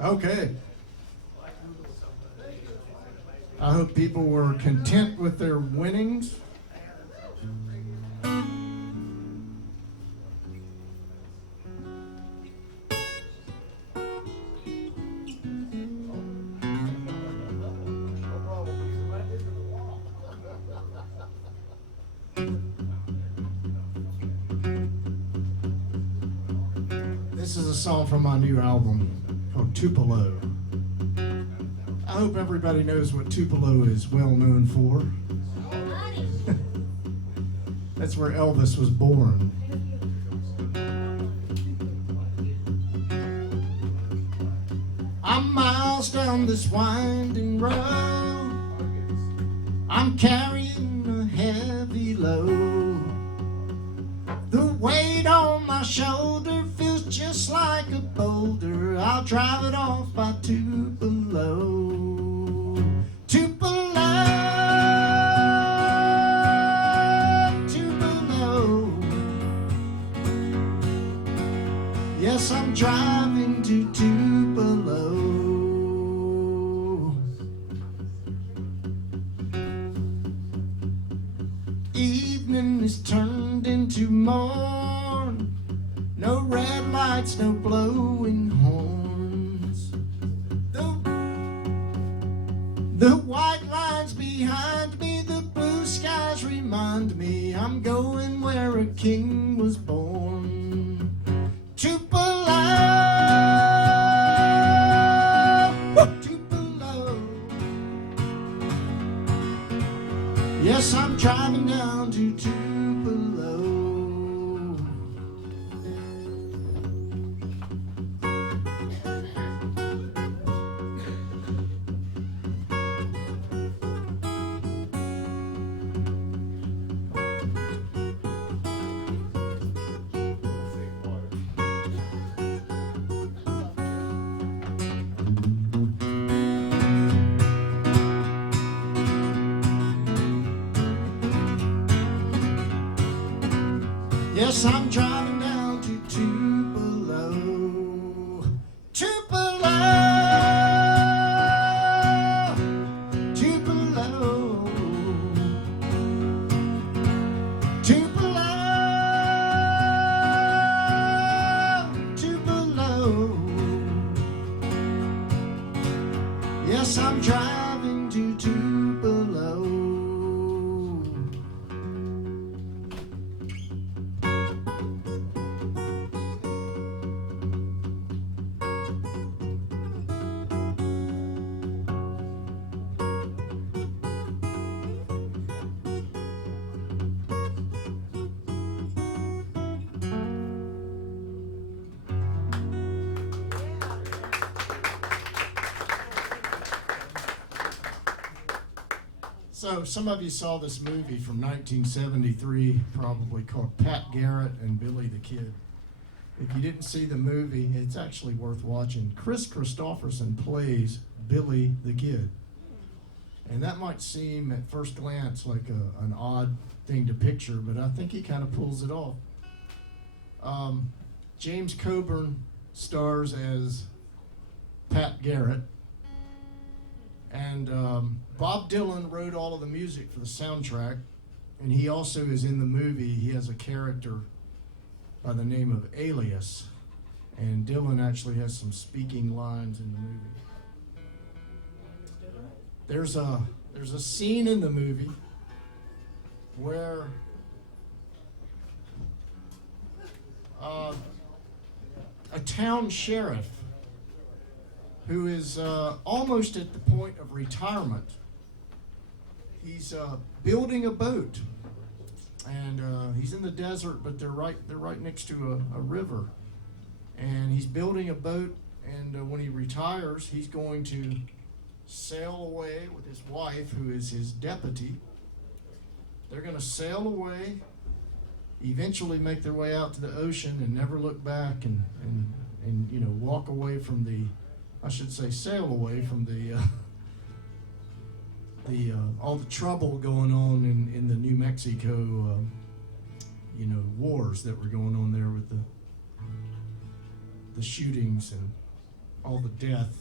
Okay. I hope people were content with their winnings. This is a song from my new album called Tupelo. I hope everybody knows what Tupelo is well known for. That's where Elvis was born. I'm miles down this winding road. I'm carrying a heavy load. The weight on my shoulder feels just like a boulder. I'll drive it off by Tupelo. Tupelo, Tupelo. Yes, I'm driving to Tupelo. Evening is turned into morn. No red lights, no blowing horns. The white lines behind me, the blue skies remind me I'm going where a king was born. Tupelo, Tupelo. Yes, I'm driving down to Tupelo. Yes, I'm driving down to Tupelo. Tupelo, Tupelo, Tupelo, Tupelo. Yes, I'm driving to Tupelo. So some of you saw this movie from 1973, probably called Pat Garrett and Billy the Kid. If you didn't see the movie, it's actually worth watching. Chris Christopherson plays Billy the Kid. And that might seem at first glance like an odd thing to picture, but I think he kind of pulls it off. James Coburn stars as Pat Garrett. And Bob Dylan wrote all of the music for the soundtrack, and he also is in the movie. He has a character by the name of Alias, and Dylan actually has some speaking lines in the movie. There's a scene in the movie where a town sheriff who is almost at the point of retirement. He's building a boat, and he's in the desert, but they're right next to a river, and he's building a boat. And when he retires, he's going to sail away with his wife, who is his deputy. They're going to sail away, eventually make their way out to the ocean, and never look back, and walk away from sail away from all the trouble going on in the New Mexico, wars that were going on there with the shootings and all the death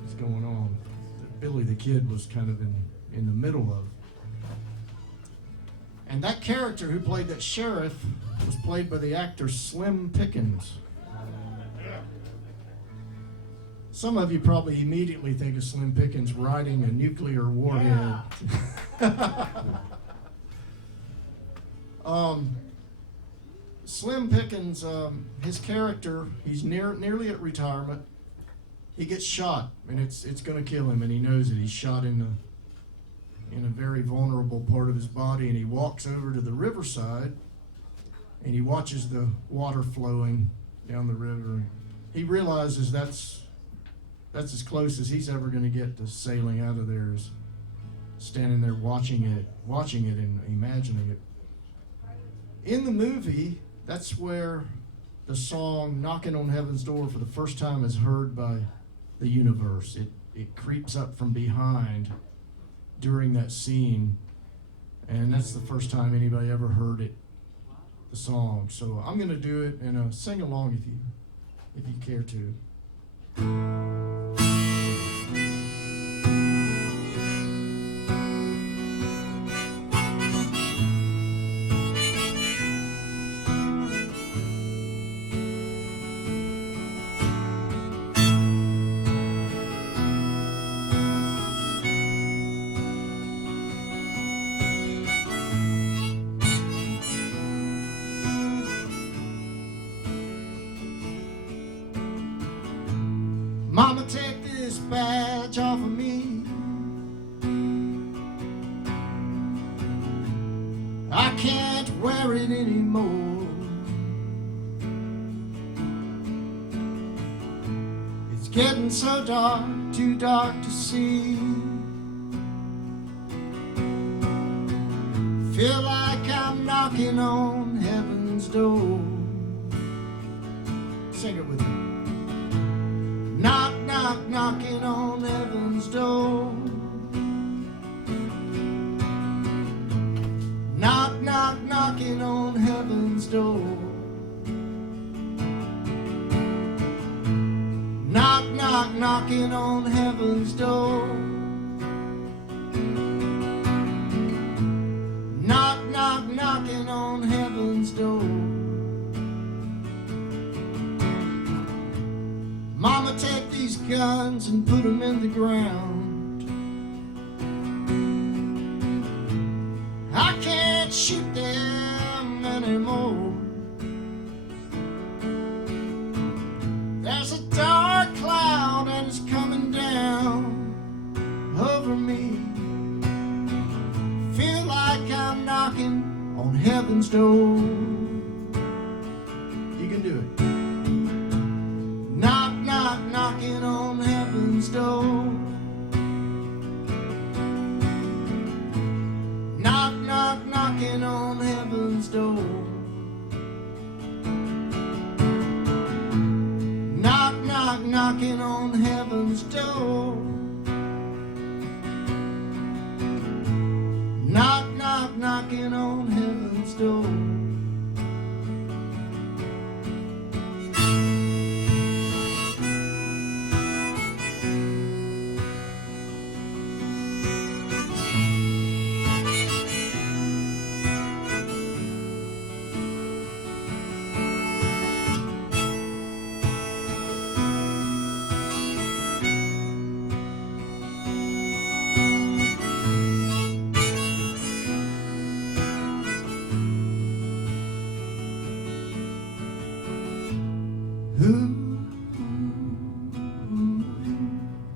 that's going on that Billy the Kid was kind of in the middle of. And that character who played that sheriff was played by the actor Slim Pickens. Some of you probably immediately think of Slim Pickens riding a nuclear warhead. Slim Pickens, his character, he's nearly at retirement. He gets shot, and it's going to kill him, and he knows it. He's shot in a very vulnerable part of his body, and he walks over to the riverside, and he watches the water flowing down the river. He realizes that's as close as he's ever going to get to sailing out of there, is standing there watching it and imagining it. In the movie, that's where the song Knocking on Heaven's Door for the first time is heard by the universe. It creeps up from behind during that scene, and that's the first time anybody ever heard it, the song. So I'm going to do it and sing along if you care to. Mama, take this badge off of me. I can't wear it anymore. It's getting so dark, too dark to see. Feel like I'm knocking on heaven's door. Sing it with me. Knock, knock, knocking on heaven's door. Knock, knock, knocking on heaven's door. Knock, knock, knocking on heaven's door. Knock, knock, knocking on heaven's door. Mama, take these guns and put them in the ground. I can't shoot them anymore. There's a dark cloud and it's coming down over me. Feel like I'm knocking on heaven's door. You can do it. Knock, knock, knocking on heaven's door. Knock, knock, knocking on heaven's door. Knock, knock, knocking on heaven's door. Knock, knock, knocking on heaven's door.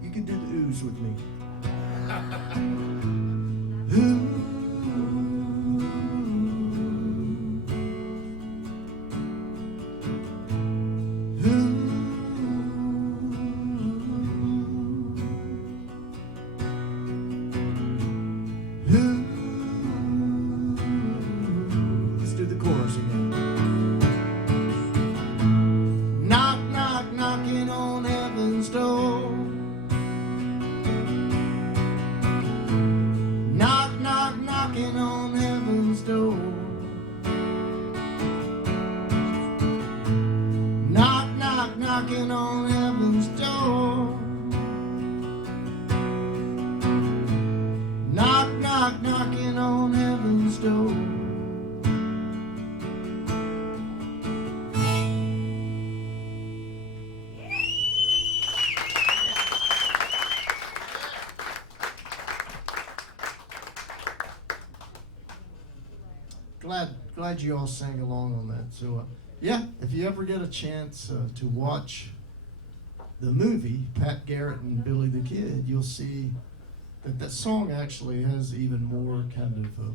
You can do the oohs with me. Let's do the chorus again. Knock, knock, knocking on heaven's door. Knock, knock, knocking on heaven's door. Knock, knock, knocking on heaven's door. glad you all sang along on that. So, yeah, if you ever get a chance to watch the movie, Pat Garrett and Billy the Kid, you'll see that that song actually has even more kind of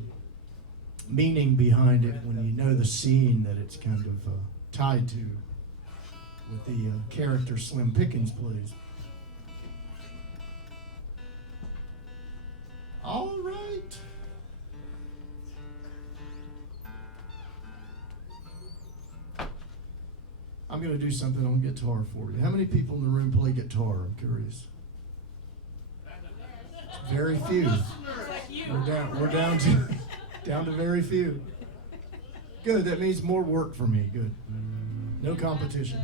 meaning behind it when you know the scene that it's kind of tied to with the character Slim Pickens plays. All right. I'm going to do something on guitar for you. How many people in the room play guitar? I'm curious. Very few. We're down to down to very few. Good. That means more work for me. Good. No competition.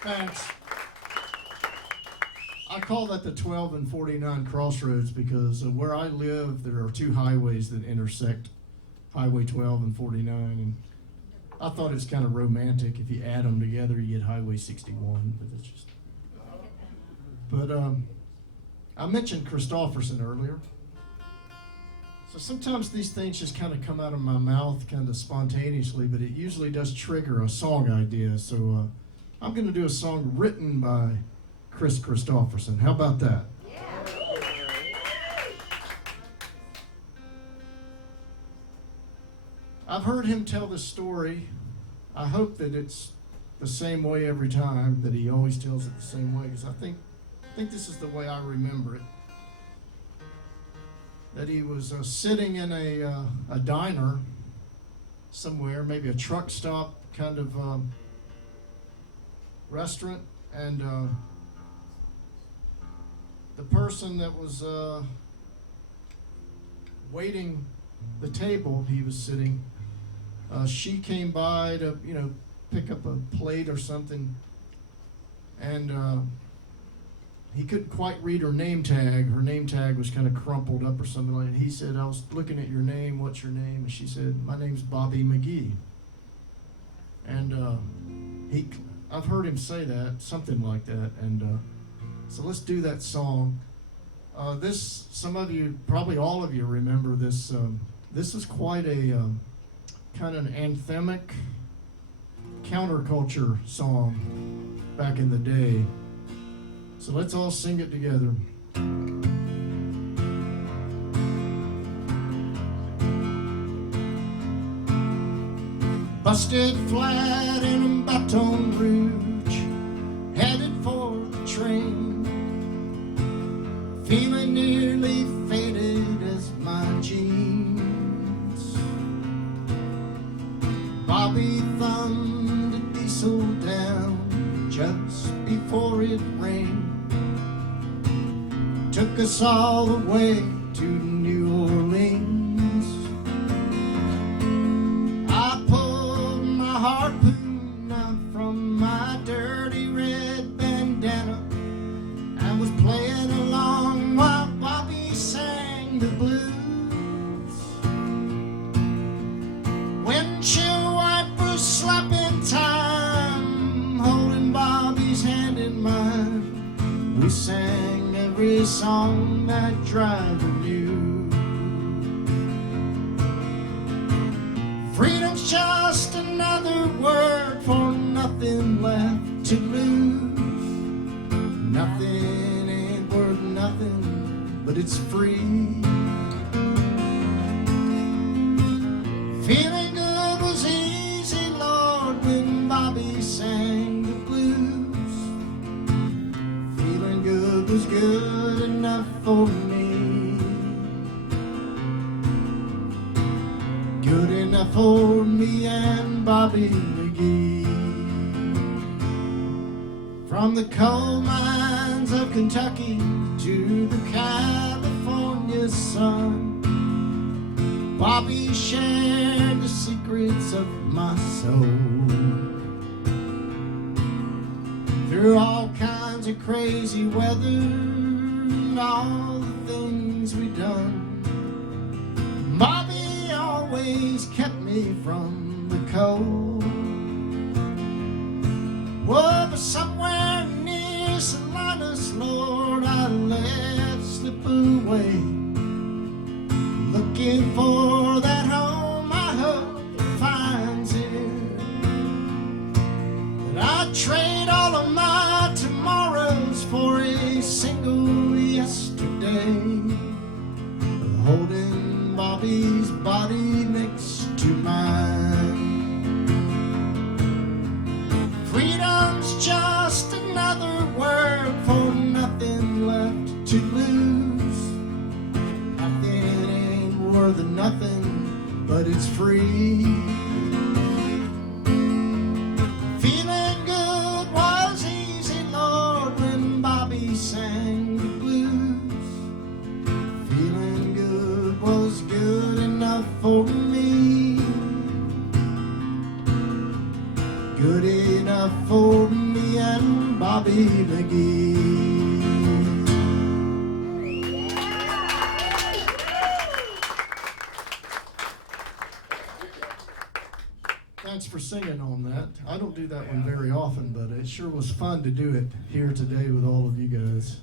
Thanks. I call that the 12 and 49 crossroads because where I live, there are two highways that intersect, Highway 12 and 49. And I thought it was kind of romantic. If you add them together, you get Highway 61. But it's just. But I mentioned Christofferson earlier. So sometimes these things just kind of come out of my mouth kind of spontaneously, but it usually does trigger a song idea. So I'm going to do a song written by Chris Christofferson. How about that? Yeah. I've heard him tell this story. I hope that it's the same way every time, that he always tells it the same way, because I think this is the way I remember it. That he was sitting in a diner somewhere, maybe a truck stop kind of restaurant, And the person that was waiting the table he was sitting, she came by to, pick up a plate or something, and he couldn't quite read her name tag. Her name tag was kind of crumpled up or something like that. He said, "I was looking at your name. What's your name?" And she said, "My name's Bobby McGee." And I've heard him say that, something like that. And so let's do that song. Some of you, probably all of you, remember this. This is quite a kind of an anthemic counterculture song back in the day. So let's all sing it together. Busted flat in a Baton Rouge, headed for the train, feeling nearly faded as my jeans. Bobby thumbed a diesel down just before it rained, took us all the way to New Orleans. I pulled my harpoon out from my dirty red bandana and was playing along while Bobby sang the blues. Windshield wipers slapping time, holding Bobby's hand in mine. We sang every song that driver knew. Freedom's just another word for nothing left to lose. Nothing ain't worth nothing, but it's free. Feeling good was easy, Lord, when Bobby sang the blues. Feeling good was good enough for me. Good enough for me and Bobby McGee. From the coal mines of Kentucky to the California sun, Bobby shared the secrets of my soul. Through all kinds of crazy weather and all the things we done, Bobby always kept me from the cold. Oh, but somewhere near Salinas, Lord, I let slip away, looking for that home I hope finds it. But I'd trade all of my tomorrows for a single yesterday, holding Bobby's body next to mine. Freedom's just another word for nothing left to lose. Nothing ain't worth nothing, but it's free. Feeling good was easy, Lord, when Bobby sang the blues. Feeling good was good enough for me. Good enough for me and Bobby McGee. Thanks for singing on that. I don't do that one very often, but it sure was fun to do it here today with all of you guys.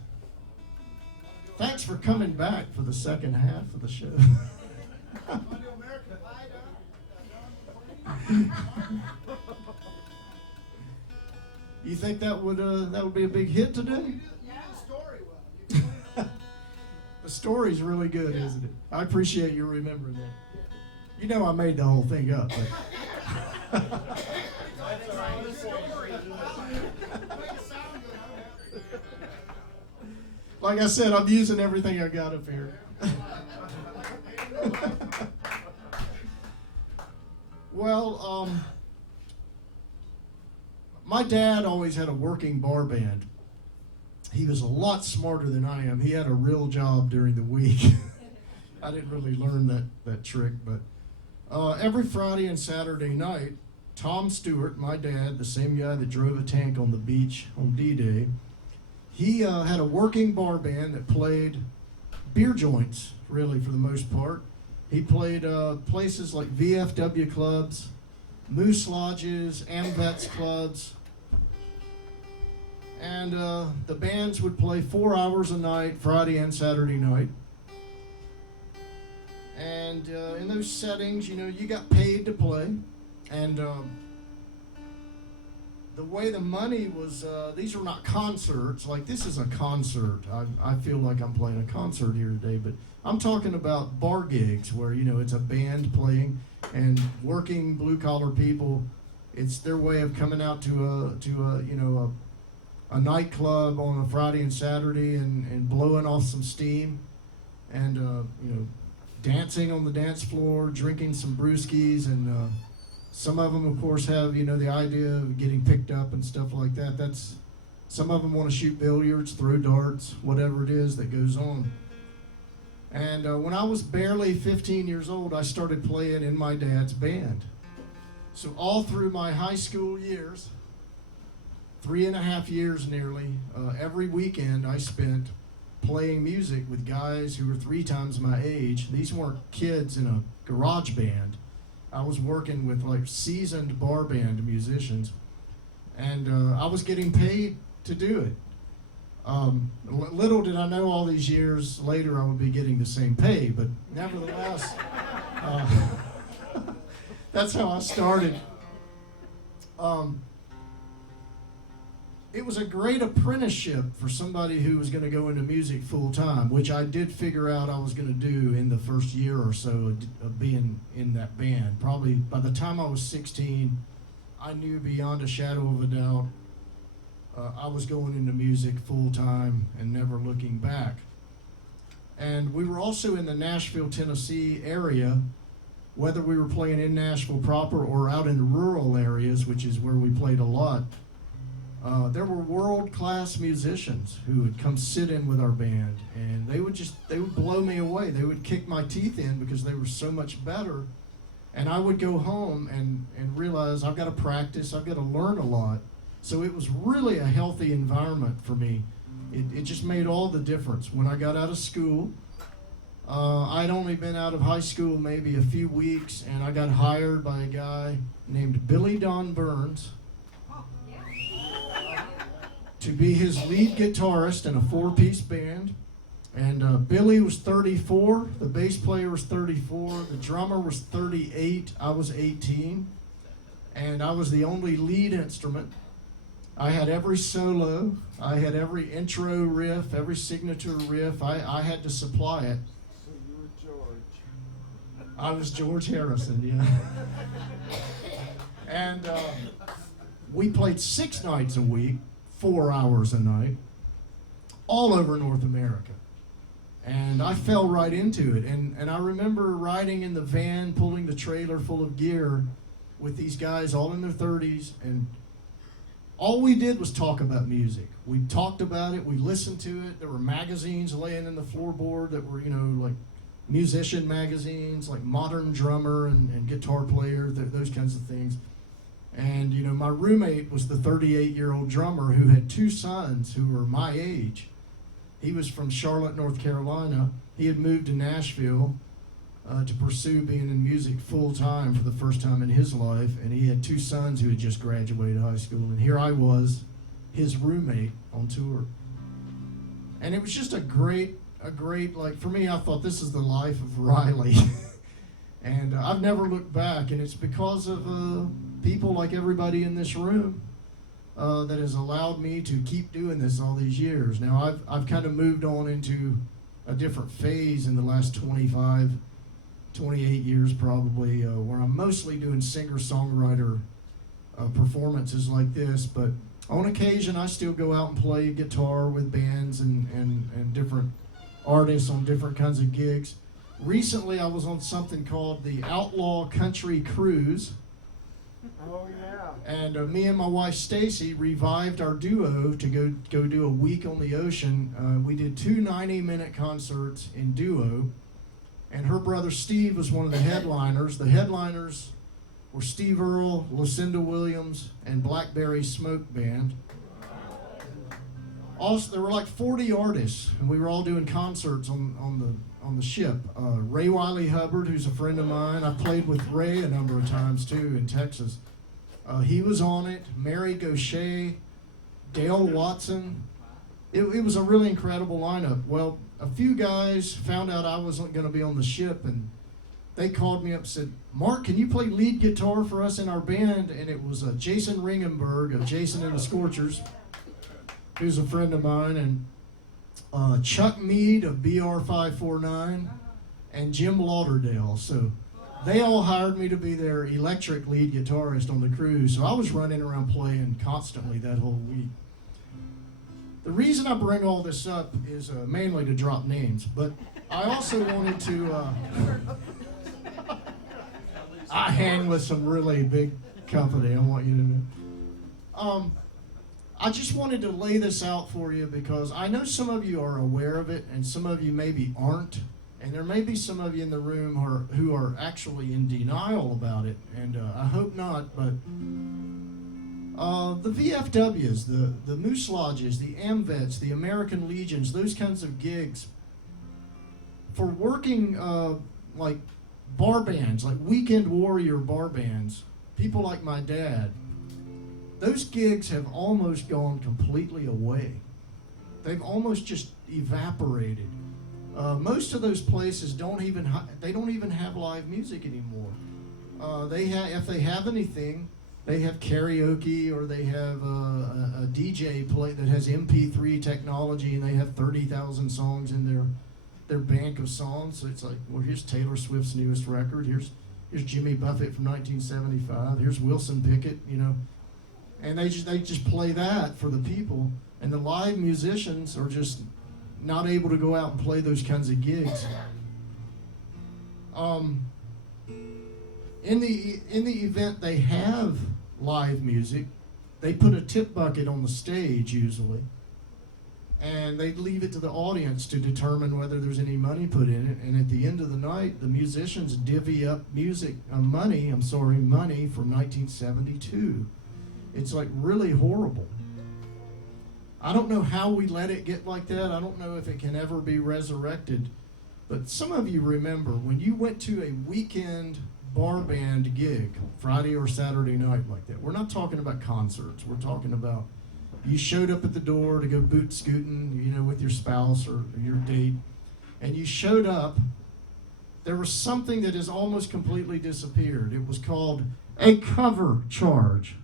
Thanks for coming back for the second half of the show. You think that would be a big hit today? The story's really good, isn't it? I appreciate you remembering that. You know I made the whole thing up. But like I said, I'm using everything I got up here. Well, my dad always had a working bar band. He was a lot smarter than I am. He had a real job during the week. I didn't really learn that trick, but every Friday and Saturday night, Tom Stuart, my dad, the same guy that drove a tank on the beach on D-Day, he had a working bar band that played beer joints, really, for the most part. He played places like VFW clubs, Moose Lodges, AmVets clubs, and the bands would play 4 hours a night, Friday and Saturday night. And in those settings, you know, you got paid to play. And the way the money was, these were not concerts. Like, this is a concert. I feel like I'm playing a concert here today, but I'm talking about bar gigs where, you know, it's a band playing and working blue-collar people. It's their way of coming out to a nightclub on a Friday and Saturday and blowing off some steam and, dancing on the dance floor, drinking some brewskis, and some of them, of course, have, you know, the idea of getting picked up and stuff like that. Some of them want to shoot billiards, throw darts, whatever it is that goes on. And when I was barely 15 years old, I started playing in my dad's band. So all through my high school years, 3.5 years nearly, every weekend I spent playing music with guys who were 3 times my age. These weren't kids in a garage band. I was working with like seasoned bar band musicians, and I was getting paid to do it. Little did I know all these years later I would be getting the same pay, but nevertheless, that's how I started. It was a great apprenticeship for somebody who was going to go into music full time, which I did figure out I was going to do in the first year or so of being in that band. Probably by the time I was 16, I knew beyond a shadow of a doubt I was going into music full time and never looking back. And we were also in the Nashville, Tennessee area, whether we were playing in Nashville proper or out in the rural areas, which is where we played a lot. There were world-class musicians who would come sit in with our band, and they would blow me away. They would kick my teeth in because they were so much better. And I would go home and realize I've got to practice, I've got to learn a lot. So it was really a healthy environment for me. It just made all the difference. When I got out of school, I'd only been out of high school maybe a few weeks, and I got hired by a guy named Billy Don Burns to be his lead guitarist in a 4-piece band. And Billy was 34, the bass player was 34, the drummer was 38, I was 18, and I was the only lead instrument. I had every solo, I had every intro riff, every signature riff, I had to supply it. So you were George. I was George Harrison, yeah. And we played 6 nights a week, 4 hours a night, all over North America. And I fell right into it. And I remember riding in the van, pulling the trailer full of gear with these guys all in their 30s, and all we did was talk about music. We talked about it, we listened to it. There were magazines laying in the floorboard that were, like musician magazines, like Modern Drummer and Guitar Player, those kinds of things. And, my roommate was the 38-year-old drummer who had 2 sons who were my age. He was from Charlotte, North Carolina. He had moved to Nashville to pursue being in music full-time for the first time in his life, and he had 2 sons who had just graduated high school, and here I was, his roommate on tour. And it was just a great, like, for me, I thought this is the life of Riley. And I've never looked back, and it's because of people like everybody in this room that has allowed me to keep doing this all these years. Now, I've kind of moved on into a different phase in the last 28 years probably, where I'm mostly doing singer-songwriter performances like this, but on occasion I still go out and play guitar with bands and different artists on different kinds of gigs. Recently I was on something called the Outlaw Country Cruise, Oh yeah. And me and my wife Stacy revived our duo to go do a week on the ocean. We did two 90-minute concerts in duo, and her brother Steve was one of the headliners. The headliners were Steve Earle, Lucinda Williams, and Blackberry Smoke Band. Also, there were like 40 artists, and we were all doing concerts on the ship. Ray Wiley Hubbard, who's a friend of mine, I played with Ray a number of times too in Texas. He was on it. Mary Gaucher, Dale Watson. It was a really incredible lineup. Well, a few guys found out I wasn't going to be on the ship, and they called me up and said, "Mark, can you play lead guitar for us in our band?" And it was Jason Ringenberg of Jason and the Scorchers, who's a friend of mine, and Chuck Mead of BR549, and Jim Lauderdale. So they all hired me to be their electric lead guitarist on the cruise. So I was running around playing constantly that whole week. The reason I bring all this up is mainly to drop names, but I also wanted to... I hang with some really big company, I want you to know. I just wanted to lay this out for you because I know some of you are aware of it and some of you maybe aren't. And there may be some of you in the room who are actually in denial about it. And I hope not, but the VFWs, the Moose Lodges, the AMVETs, the American Legions, those kinds of gigs, for working like bar bands, like weekend warrior bar bands, people like my dad, those gigs have almost gone completely away. They've almost just evaporated. Most of those places don't even have live music anymore. If they have anything, they have karaoke, or they have a DJ play that has MP3 technology, and they have 30,000 songs in their bank of songs. So it's like, well, here's Taylor Swift's newest record. Here's Jimmy Buffett from 1975. Here's Wilson Pickett, you know. And they just play that for the people, and the live musicians are just not able to go out and play those kinds of gigs. In the event they have live music, they put a tip bucket on the stage usually, and they leave it to the audience to determine whether there's any money put in it. And at the end of the night, the musicians divvy up money from 1972. It's like really horrible. I don't know how we let it get like that. I don't know if it can ever be resurrected. But some of you remember when you went to a weekend bar band gig, Friday or Saturday night like that. We're not talking about concerts. We're talking about you showed up at the door to go boot scooting, you know, with your spouse or your date, and you showed up. There was something that has almost completely disappeared. It was called a cover charge.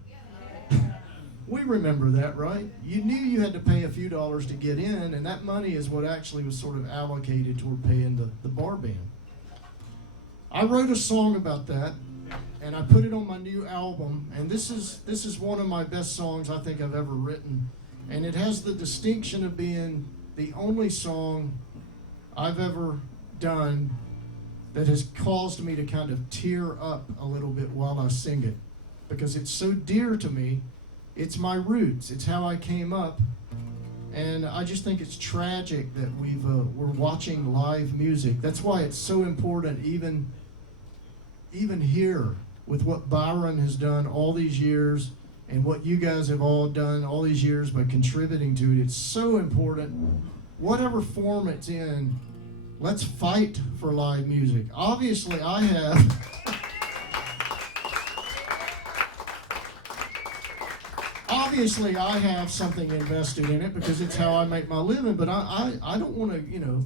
We remember that, right? You knew you had to pay a few dollars to get in, and that money is what actually was sort of allocated toward paying the bar band. I wrote a song about that, and I put it on my new album, and this is one of my best songs I think I've ever written, and it has the distinction of being the only song I've ever done that has caused me to kind of tear up a little bit while I sing it, because it's so dear to me. It's my roots. It's how I came up, and I just think it's tragic that we're watching live music. That's why it's so important, even here, with what Byron has done all these years, and what you guys have all done all these years by contributing to it. It's so important. Whatever form it's in, let's fight for live music. Obviously, I have. Obviously, I have something invested in it because it's how I make my living. But I don't want to,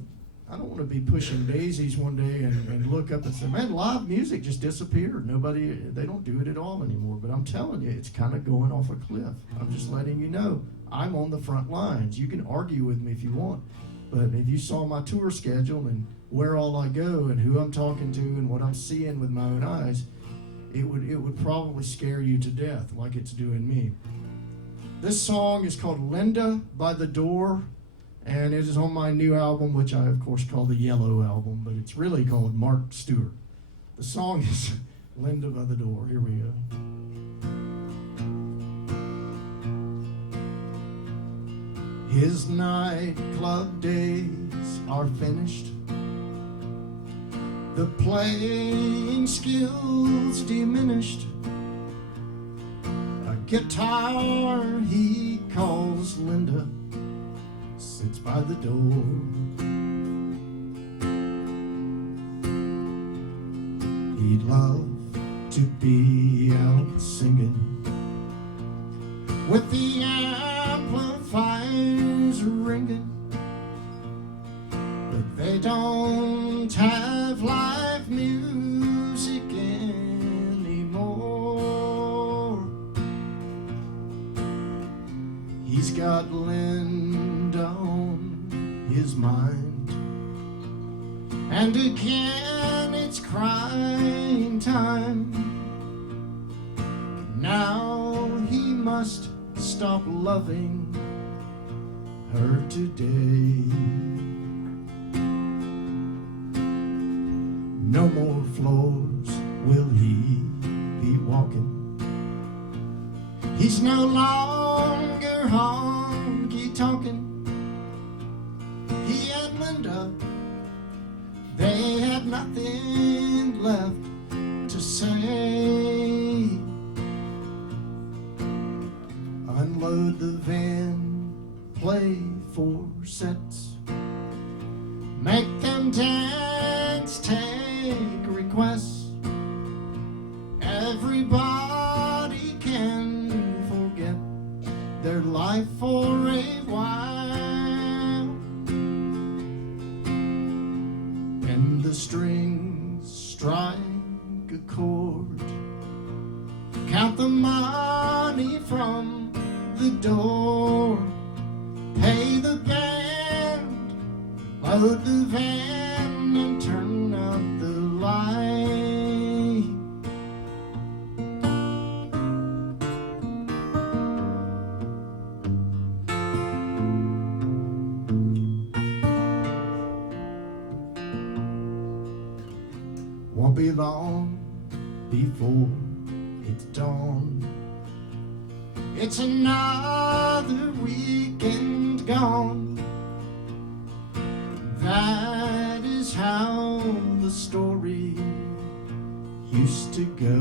I don't want to be pushing daisies one day and look up and say, man, live music just disappeared. They don't do it at all anymore. But I'm telling you, it's kind of going off a cliff. I'm just letting you know. I'm on the front lines. You can argue with me if you want. But if you saw my tour schedule and where all I go and who I'm talking to and what I'm seeing with my own eyes, it would probably scare you to death like it's doing me. This song is called Linda by the Door, and it is on my new album, which I, of course, call the Yellow Album, but it's really called Mark Stuart. The song is Linda by the door. Here we go. His nightclub days are finished. The playing skills diminished. A guitar he calls Linda sits by the door. He'd love to be out singing with the amplifiers ringing, but they don't have live music anymore. He's got Linda on his mind, and again it's crying time. Now he must stop loving her today. No more floors will he be walking. He's no longer honky talking. He and Linda, they had nothing left to say. Unload the van, play 4 sets, make them dance, take requests. Everybody can forget their life for a while, and the strings strike a chord. Count the money from the door, pay the band, load the van, and turn out the light. Won't be long before it's dawn. It's another weekend gone. That is how the story used to go.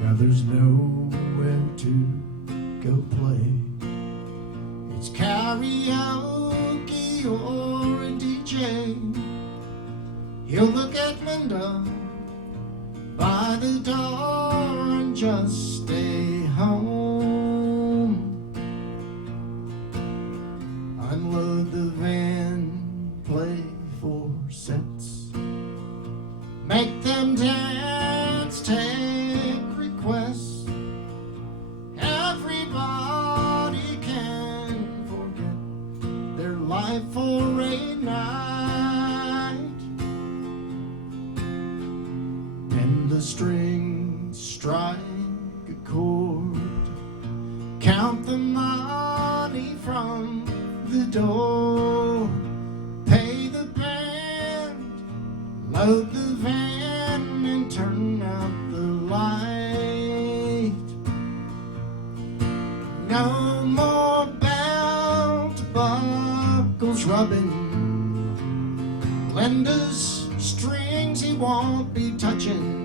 Now there's nowhere to go play. It's karaoke or a DJ. He'll look at Linda by the door and just stay home. Unload the van, play 4 sets, make them dance, take requests. Everybody can forget their life for a night, and the strings strike a chord. Count the money from the door, pay the band, load the van, and turn out the light. No more belt buckles rubbing Linda's strings he won't be touching.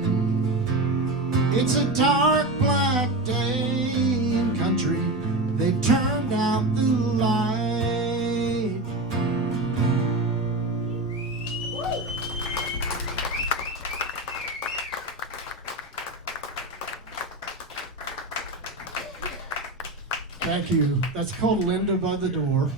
It's a dark black day in country. They've turned out the light. Thank you. That's called Linda by the Door.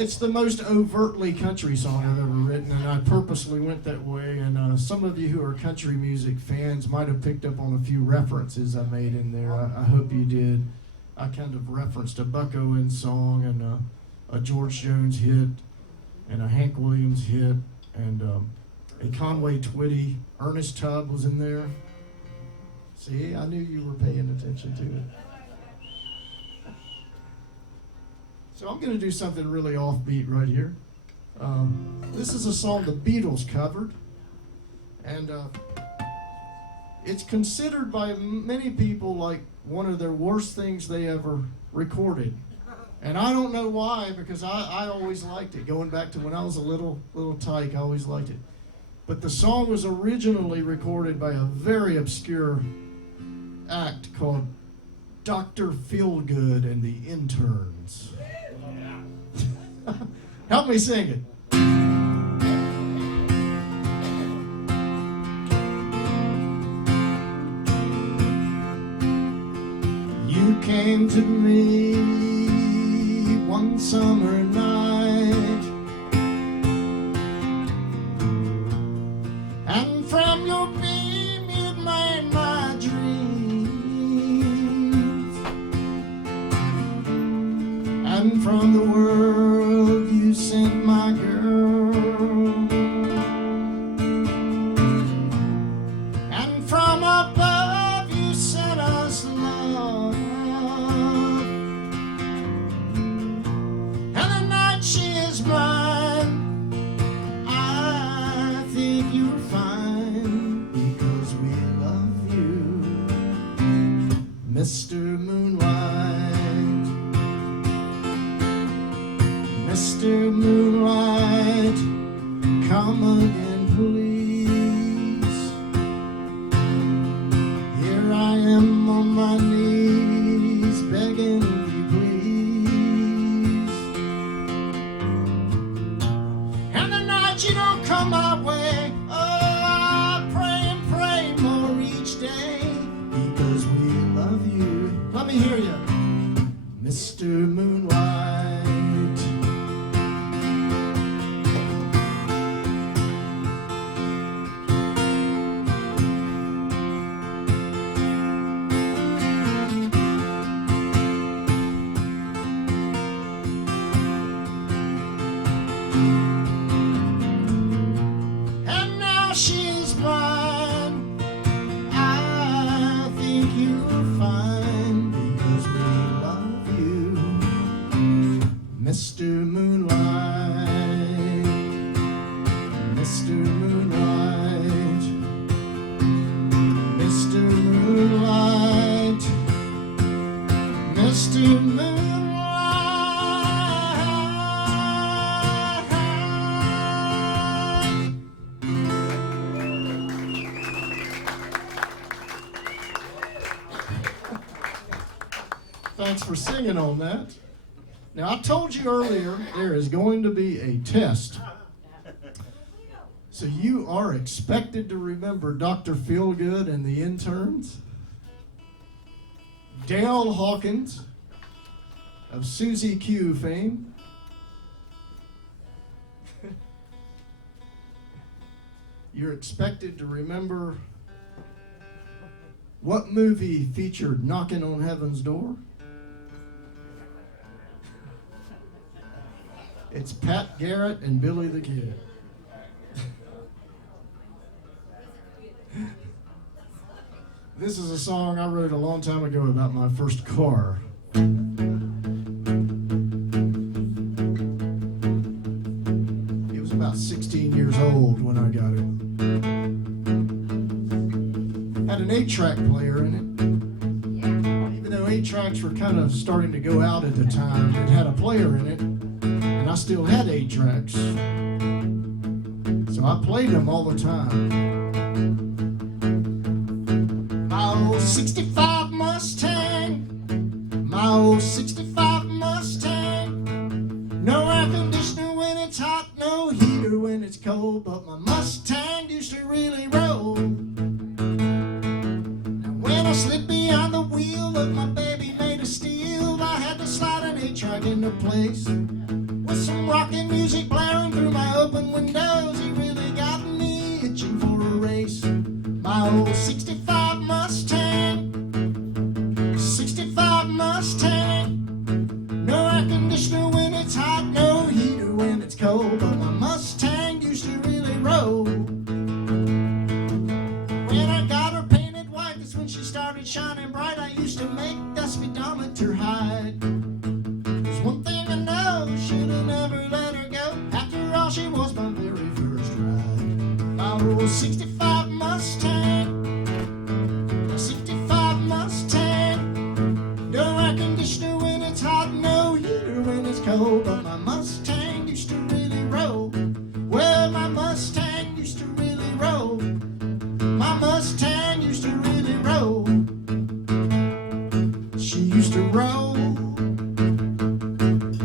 It's the most overtly country song I've ever written, and I purposely went that way. And some of you who are country music fans might have picked up on a few references I made in there. I hope you did. I kind of referenced a Buck Owens song and a George Jones hit and a Hank Williams hit and a Conway Twitty. Ernest Tubb was in there. See, I knew you were paying attention to it. So I'm going to do something really offbeat right here. This is a song the Beatles covered, and it's considered by many people like one of their worst things they ever recorded. And I don't know why, because I always liked it. Going back to when I was a little tyke, I always liked it. But the song was originally recorded by a very obscure act called Dr. Feelgood and the Interns. Help me sing it. You came to me one summer night, and from your beam you made my dreams, and from the world you sent my girl, and from above you sent us love. She is mine. I think you're fine because we love you, Mr. Moonlight. Mr. Moonlight, come again, please. Here I am on my knees begging you, please. You don't come my way. Oh, I pray and pray more each day because we love you. Let me hear you, Mr. Moonlight. She is mine. I think you're fine because we love you, Mr. Moonlight. Mr. Moonlight. Mr. Moonlight. Mr. Moonlight. Thanks for singing on that. Now, I told you earlier there is going to be a test. So you are expected to remember Dr. Feelgood and the Interns, Dale Hawkins of Susie Q fame, you're expected to remember what movie featured Knocking on Heaven's Door. It's Pat Garrett and Billy the Kid. This is a song I wrote a long time ago about my first car. It was about 16 years old when I got it. Had an 8-track player in it. Even though 8-tracks were kind of starting to go out at the time, it had a player in it. And I still had 8 tracks, so I played them all the time. My old 65 Mustang, my old 65 Mustang. No air conditioner when it's hot, no heater when it's cold, but my Mustang used to really roll. Now when I slid behind the wheel of my baby made of steel, I had to slide an 8-track into place. With some rockin' music blaring through my open windows, he really got me itching for a race. My old 65 Mustang, 65 Mustang. No air conditioner when it's hot, no heater when it's cold, but my Mustang used to really roll. When I got her painted white, that's when she started shining bright. I used to make the speedometer hide. There's one thing I know, should've never let her go. After all, 65 Mustang, a 65 Mustang. No air conditioner when it's hot, no heater when it's cold. But my Mustang used to really roll. Well, my Mustang used to really roll. My Mustang used to really roll. She used to roll.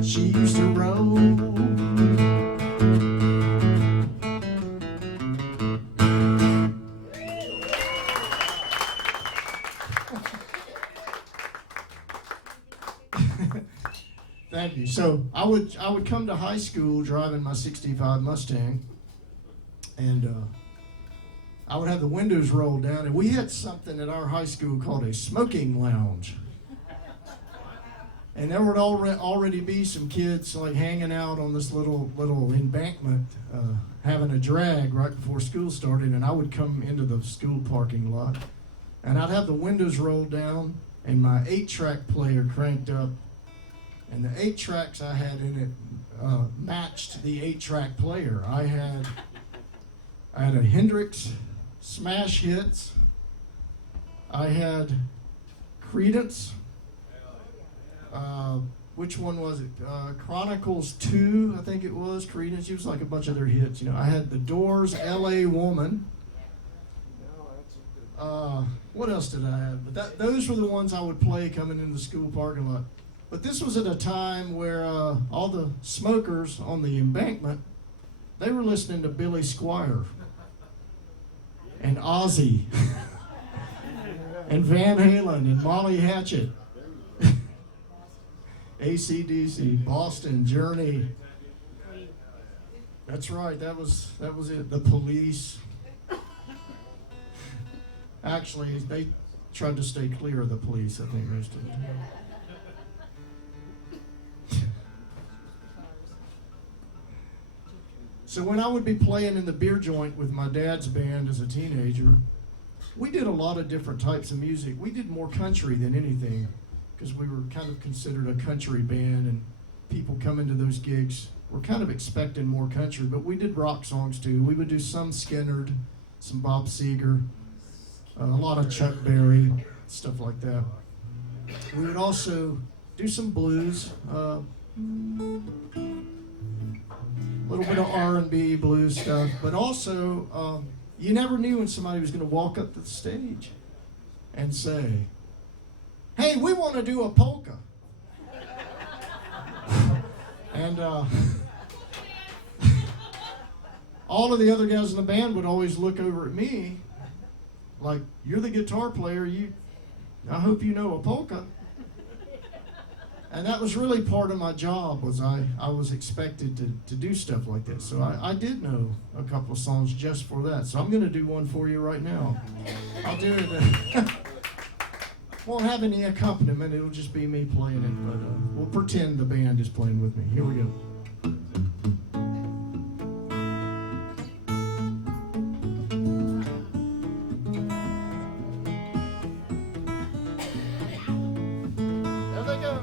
She used to roll. Thank you. So I would come to high school driving my 65 Mustang, and I would have the windows rolled down, and we had something at our high school called a smoking lounge. And there would already be some kids like hanging out on this little embankment, having a drag right before school started, and I would come into the school parking lot, and I'd have the windows rolled down and my 8-track player cranked up, and the 8 tracks I had in it matched the 8-track player. I had a Hendrix Smash Hits. I had Creedence. Which one was it? Chronicles 2, I think it was. Creedence. It was like a bunch of their hits. You know, I had The Doors, L.A. Woman. What else did I have? But those were the ones I would play coming into the school parking lot. But this was at a time where all the smokers on the embankment, they were listening to Billy Squier and Ozzy and Van Halen and Molly Hatchet. AC/DC, Boston, Journey. That's right, that was it. The Police. Actually, they tried to stay clear of the Police, I think most of the time. So when I would be playing in the beer joint with my dad's band as a teenager, we did a lot of different types of music. We did more country than anything, because we were kind of considered a country band, and people coming to those gigs were kind of expecting more country, but we did rock songs too. We would do some Skinnerd, some Bob Seger, a lot of Chuck Berry, stuff like that. We would also do some blues, a little bit of R&B, blues stuff, but also you never knew when somebody was going to walk up to the stage and say, "Hey, we want to do a polka." And all of the other guys in the band would always look over at me like, "You're the guitar player, I hope you know a polka." And that was really part of my job, was I was expected to do stuff like this. So I did know a couple of songs just for that. So I'm going to do one for you right now. I'll do it. Won't have any accompaniment, it'll just be me playing it, but we'll pretend the band is playing with me. Here we go. There they go.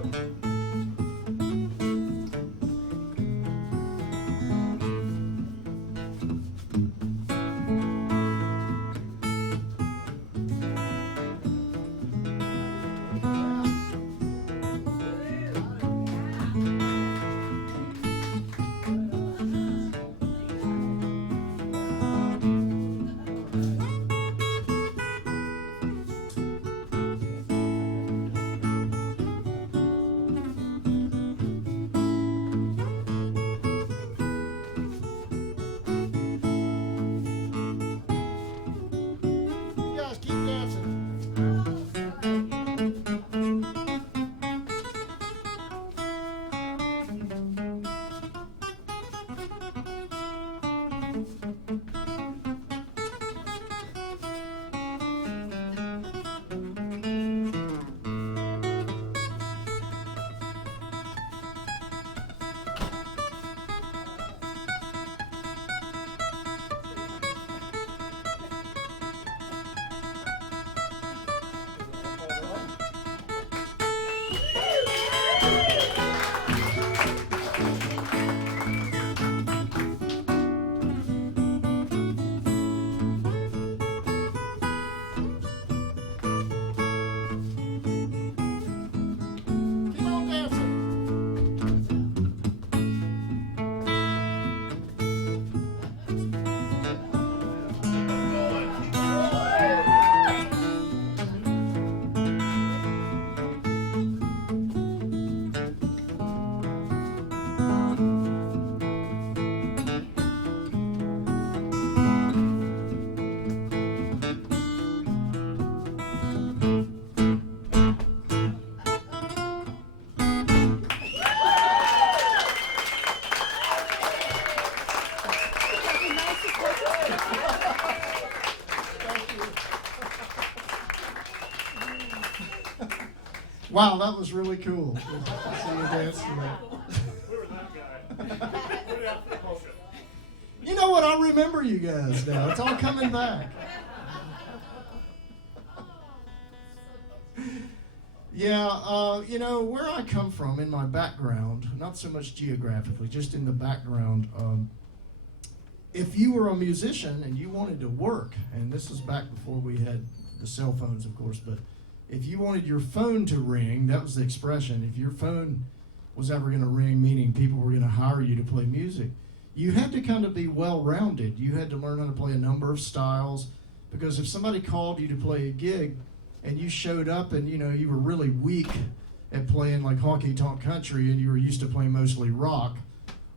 Wow, that was really cool. See you dance to that. We were that guy. Put it out for promotion. You know what? I remember you guys now. It's all coming back. Yeah, you know, where I come from in my background, not so much geographically, just in the background, if you were a musician and you wanted to work, and this is back before we had the cell phones, of course, but if you wanted your phone to ring, that was the expression. If your phone was ever going to ring, meaning people were going to hire you to play music, you had to kind of be well-rounded. You had to learn how to play a number of styles, because if somebody called you to play a gig and you showed up and, you know, you were really weak at playing like honky-tonk country and you were used to playing mostly rock,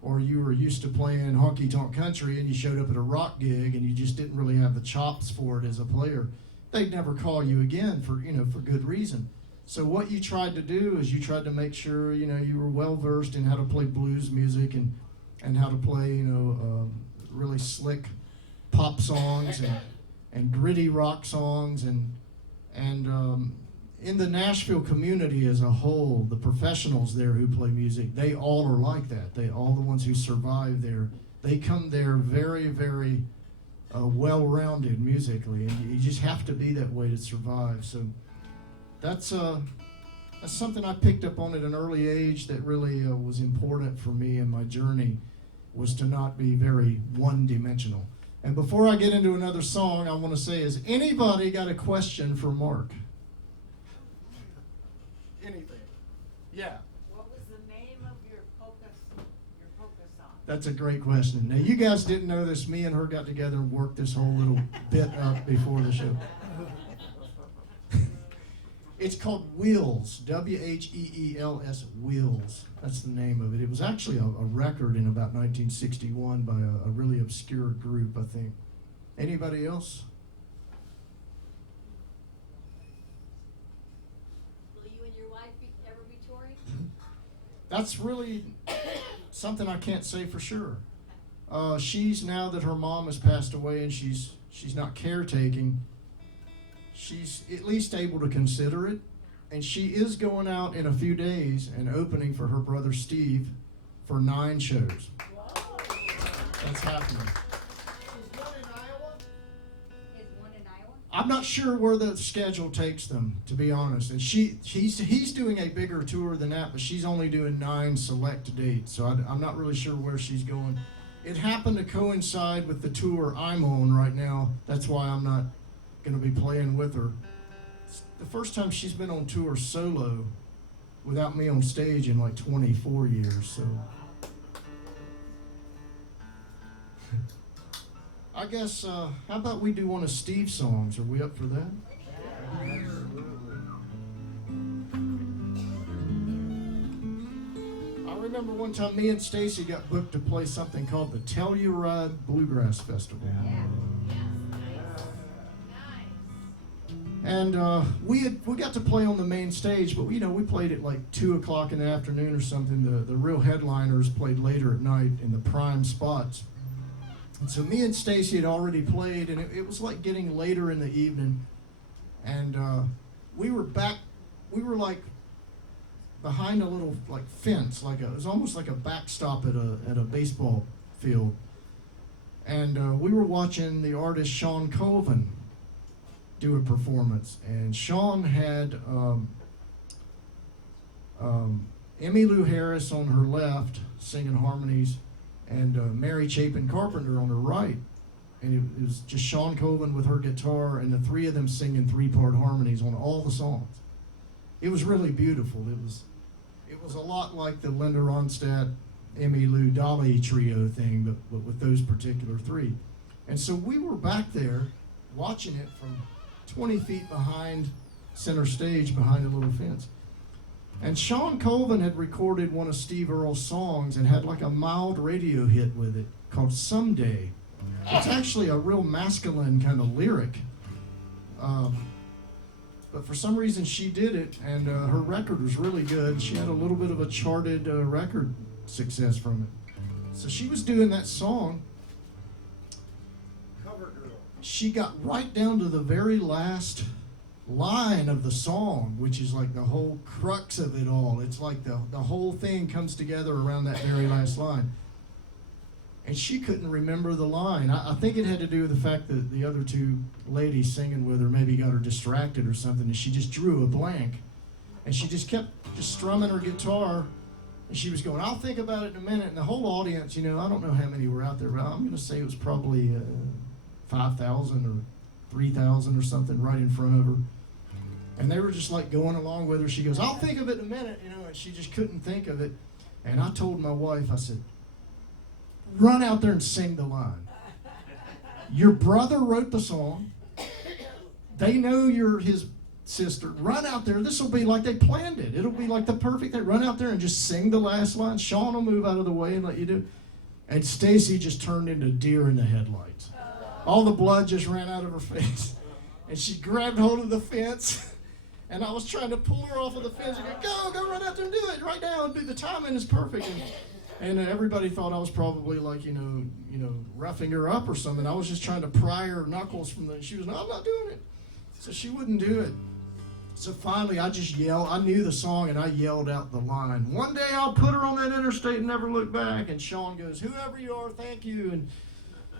or you were used to playing honky-tonk country and you showed up at a rock gig and you just didn't really have the chops for it as a player, they'd never call you again for, you know, for good reason. So what you tried to do is you tried to make sure, you know, you were well-versed in how to play blues music and how to play, you know, really slick pop songs and gritty rock songs. And in the Nashville community as a whole, the professionals there who play music, they all are like that. They all the ones who survive there, they come there very, very well-rounded musically, and you just have to be that way to survive. So that's something I picked up on at an early age that really was important for me in my journey, was to not be very one-dimensional. And before I get into another song, I want to say, has anybody got a question for Mark? Anything? Yeah. What was the name of your polka song? That's a great question. Now, you guys didn't know this. Me and her got together and worked this whole little bit up before the show. It's called Wheels, Wheels, Wheels. That's the name of it. It was actually a record in about 1961 by a really obscure group, I think. Anybody else? Will you and your wife ever be touring? That's really something I can't say for sure. She's, now that her mom has passed away and she's not caretaking, she's at least able to consider it. And she is going out in a few days and opening for her brother Steve for 9 shows. Whoa. That's happening. Is one in Iowa? Is one in Iowa? I'm not sure where the schedule takes them, to be honest. And he's doing a bigger tour than that, but she's only doing 9 select dates. So I'm not really sure where she's going. It happened to coincide with the tour I'm on right now. That's why I'm not going to be playing with her. It's the first time she's been on tour solo without me on stage in like 24 years. So I guess, how about we do one of Steve's songs? Are we up for that? I remember one time me and Stacy got booked to play something called the Telluride Bluegrass Festival. And we got to play on the main stage, but we played at like 2 o'clock in the afternoon or something. The real headliners played later at night in the prime spots. And so me and Stacy had already played, and it was like getting later in the evening. And we were like behind a little like fence, it was almost like a backstop at a baseball field. And we were watching the artist Sean Colvin do a performance, and Sean had Emmylou Harris on her left singing harmonies, and Mary Chapin Carpenter on her right, and it was just Sean Colvin with her guitar, and the 3 of them singing 3-part harmonies on all the songs. It was really beautiful. It was a lot like the Linda Ronstadt, Emmylou, Dolly trio thing, but with those particular 3. And so we were back there watching it from 20 feet behind center stage, behind a little fence. And Sean Colvin had recorded one of Steve Earle's songs and had like a mild radio hit with it called Someday. It's actually a real masculine kind of lyric. But for some reason she did it, and her record was really good. She had a little bit of a charted record success from it. So she was doing that song. She got right down to the very last line of the song, which is like the whole crux of it all. It's like the whole thing comes together around that very last line. And she couldn't remember the line. I think it had to do with the fact that the other two ladies singing with her maybe got her distracted or something, and she just drew a blank. And she just kept just strumming her guitar, and she was going, I'll think about it in a minute. And the whole audience, you know, I don't know how many were out there, but I'm going to say it was probably 5,000 or 3,000 or something right in front of her. And they were just like going along with her. She goes, I'll think of it in a minute, you know, and she just couldn't think of it. And I told my wife, I said, run out there and sing the line. Your brother wrote the song. They know you're his sister. Run out there. This will be like they planned it. It'll be like the perfect thing. Run out there and just sing the last line. Sean will move out of the way and let you do it. And Stacy just turned into deer in the headlights. All the blood just ran out of her face. And she grabbed hold of the fence. And I was trying to pull her off of the fence and go run out there and do it right now. And the timing is perfect. And everybody thought I was probably like, you know, roughing her up or something. I was just trying to pry her knuckles from the, she was, no, I'm not doing it. So she wouldn't do it. So finally I just yelled, I knew the song and I yelled out the line, one day I'll put her on that interstate and never look back. And Sean goes, whoever you are, thank you. And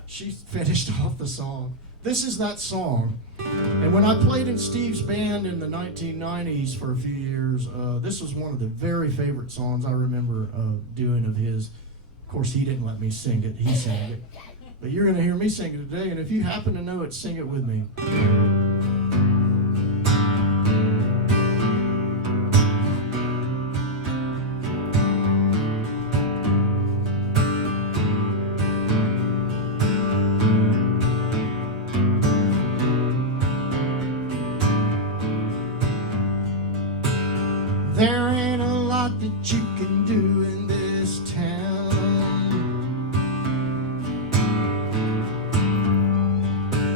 she finished off the song. This is that song. And when I played in Steve's band in the 1990s for a few years, this was one of the very favorite songs I remember doing of his. Of course, he didn't let me sing it. He sang it. But you're going to hear me sing it today, and if you happen to know it, sing it with me. There ain't a lot that you can do in this town.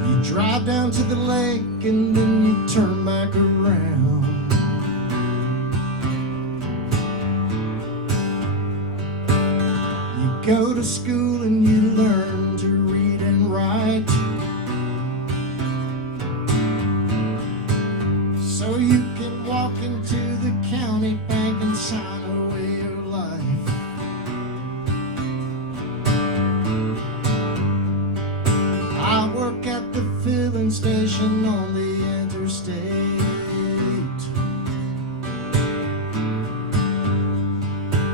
You drive down to the lake and then you turn back around. You go to school and you learn to read and write, so you can walk into the county bank and sign away your life. I work at the filling station on the interstate.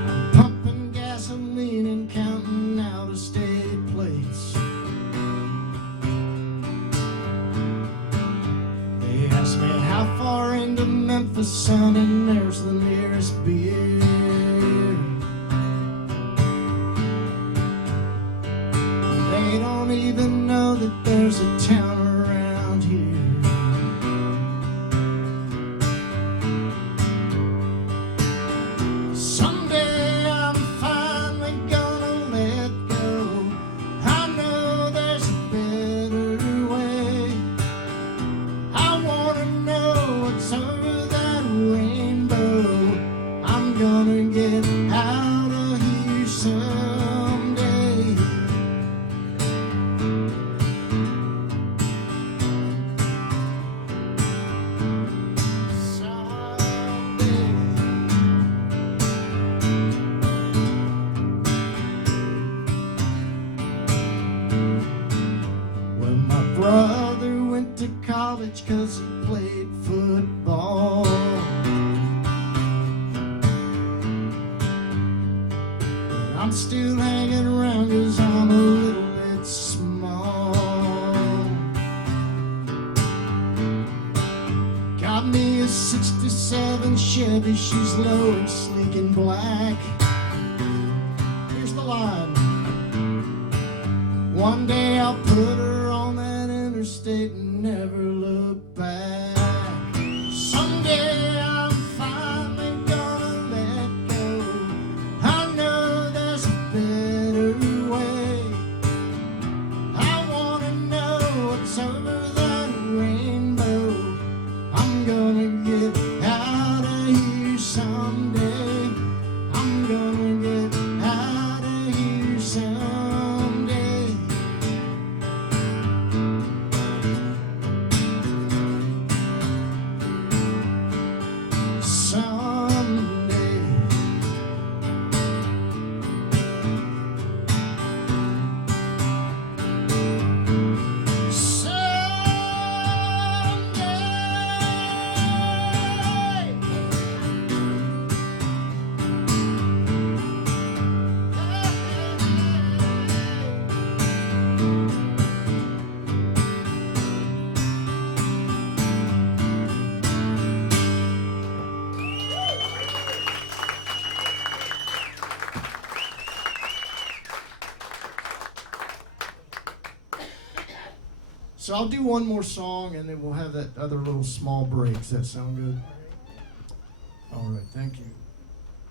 I'm pumping gasoline and counting out-of-state plates. They ask me how far into Memphis, son, and there's the nearest beer. They don't even know that there's a town around here. Someday I'm finally gonna let go. I know there's a better way. I wanna know what's over that rainbow. I'm gonna get out of here someday. Someday. Well, my brother went to college 'cause he played football. I'm still hanging around 'cause I'm a little bit small. Got me a 67 Chevy, she's low and sleek and black. Here's the line. One day I'll put her on that interstate and never look back. Someday I'm finally gonna let go. I know there's a better way. I wanna know what's over that rainbow. I'm gonna get out of here someday. I'm gonna get out of here someday. So I'll do one more song, and then we'll have that other little small break. Does that sound good? All right, thank you.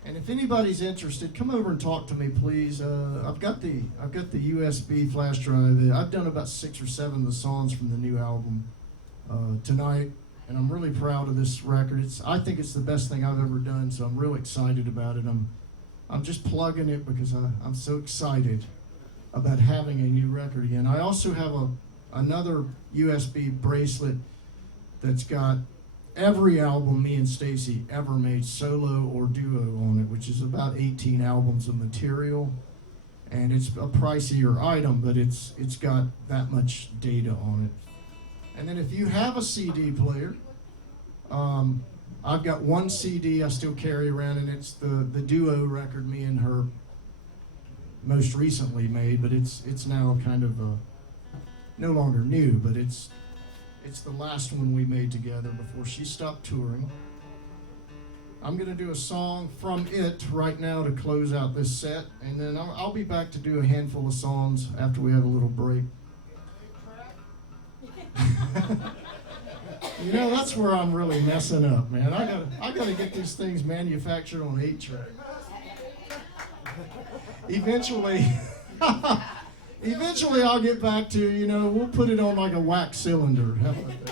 And if anybody's interested, come over and talk to me, please. I've got the USB flash drive. I've done about 6 or 7 of the songs from the new album tonight, and I'm really proud of this record. I think it's the best thing I've ever done, so I'm real excited about it. I'm just plugging it because I'm so excited about having a new record again. I also have another USB bracelet that's got every album me and Stacy ever made, solo or duo, on it, which is about 18 albums of material. And it's a pricier item, but it's got that much data on it. And then if you have a CD player, I've got one CD I still carry around, and it's the duo record me and her most recently made, but it's now kind of no longer new, but it's the last one we made together before she stopped touring. I'm going to do a song from it right now to close out this set, and then I'll be back to do a handful of songs after we have a little break. You know, that's where I'm really messing up, man. I gotta get these things manufactured on 8-track. Eventually I'll get back to, we'll put it on like a wax cylinder. How about that?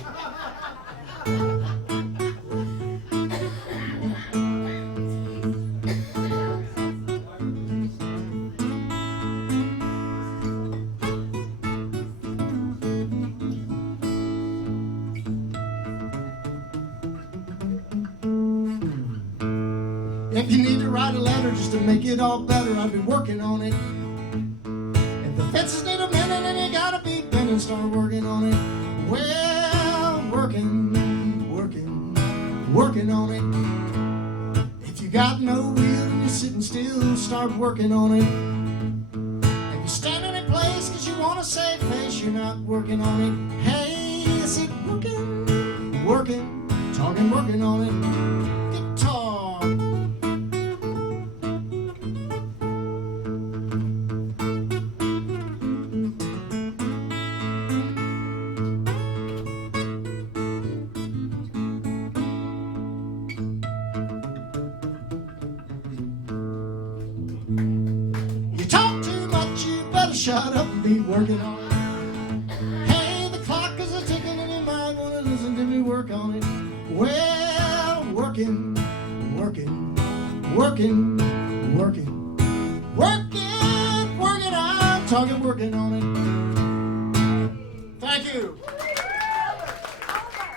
If you need to write a letter just to make it all better, I've been working on it. If the fences need a minute and you gotta be bent and start working on it. Well, working on it. If you got no wheel and you're sitting still, start working on it. If you're standing in place cause you want to save face, you're not working on it. Hey, is it working, talking, working on it. Guitar. Shut up and be working on it. Hey, the clock is a ticking and you might want to listen to me work on it. Well, working on, talking, working on it. Thank you.